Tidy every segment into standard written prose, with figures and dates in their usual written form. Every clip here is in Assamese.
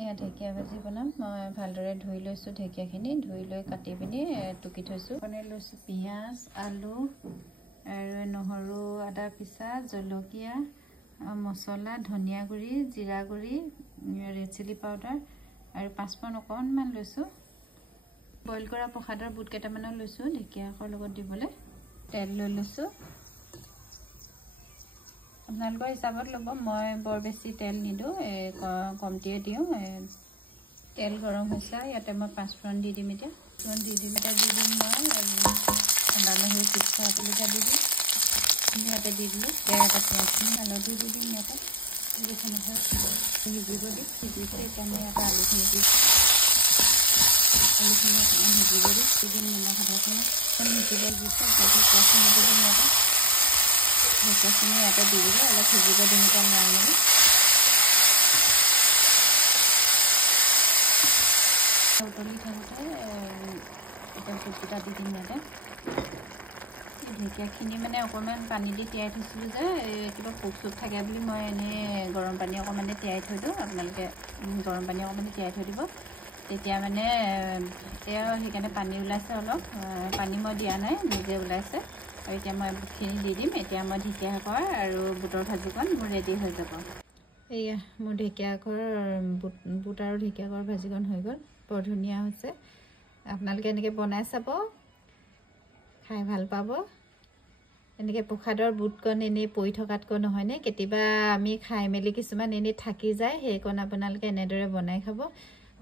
এয়া ঢেকীয়া ভাজি বনাম। মই ভালদৰে ধুই লৈছোঁ ঢেকীয়াখিনি, ধুই লৈ কাটি পিনি টুকি থৈছোঁ। বনাই লৈছোঁ পিঁয়াজ, আলু আৰু নহৰু, আদা পিচা, জলকীয়া, মছলা, ধনিয়া গুড়ি, জিৰা গুড়ি, ৰেড চিলি পাউডাৰ আৰু পাঁচফোৰণ অকণমান লৈছোঁ। বইল কৰা প্ৰসাদৰ বুট কেইটামানো লৈছোঁ ঢেকীয়া শাকৰ লগত দিবলৈ। তেল লৈ লৈছোঁ, আপোনালোকৰ হিচাপত ল'ব। মই বৰ বেছি তেল নিদিওঁ, কমটিয়ে দিওঁ। তেল গৰম হৈছে, ইয়াতে মই পাঁচফোৰণ দি দিম। এতিয়া পাঁচফোৰণ দি দিম মই আদা নহৰু পিচা জলকীয়া দি দিম। ইয়াতে দি দিলোঁ কেৰাহীতে পিঁয়াজখিনি, হালধি দি দিম। ইয়াতে সিজিব দিম। সিজিছে এতিয়া মই ইয়াতে আলুখিনি দি আলুখিনি অকণমান সিজিব দিম। দি দিম নিমখ আধাখিনি সিজিব দিছে। ঢেকীয়াখিনি দি দিম। ঢেকীয়াখিনি ইয়াতে দি দিলে অলপ সিজিব দিম। এতিয়া লৰাই মেলি উতলি থাকোঁতে এতিয়া বুটকেইটা দি দিম। ইয়াতে ঢেকীয়াখিনি মানে অকণমান পানী দি তিয়াই থৈছিলোঁ যে কিবা পোক চোক থাকে বুলি মই এনেই গৰম পানী অকণমানে তিয়াই থৈ দিওঁ। আপোনালোকে গৰম পানী অকণমান তিয়াই থৈ দিব, তেতিয়া মানে এয়া সেইকাৰণে পানী ওলাইছে অলপ। পানী মই দিয়া নাই, নিজে ওলাইছে। আৰু এতিয়া মই বুটখিনি দি দিম। এতিয়া মই ঢেকীয়া শাকৰ আৰু বুটৰ ভাজিকণ মোৰ ৰেডি হৈ যাব। এয়া মোৰ ঢেকীয়া শাকৰ বুট আৰু ঢেকীয়া শাকৰ ভাজিকণ হৈ গ'ল। বৰ ধুনীয়া হৈছে। আপোনালোকে এনেকৈ বনাই চাব, খাই ভাল পাব। এনেকৈ প্ৰসাদৰ বুটকণ এনেই পৰি থকাতকৈ নহয়নে, কেতিয়াবা আমি খাই মেলি কিছুমান এনেই থাকি যায়, সেইকণ আপোনালোকে এনেদৰে বনাই খাব,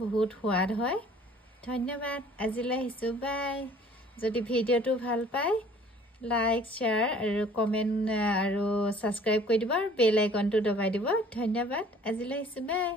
বহুত সোৱাদ হয়। ধন্যবাদ। আজিলৈ আহিছোঁ, বাই। যদি ভিডিঅ'টো ভাল পায় লাইক, শ্বেয়াৰ আৰু কমেণ্ট আৰু ছাবস্ক্ৰাইব কৰি দিব আৰু বেল আইকনটো দবাই দিব। ধন্যবাদ। আজিলৈ আহিছোঁ, বাই।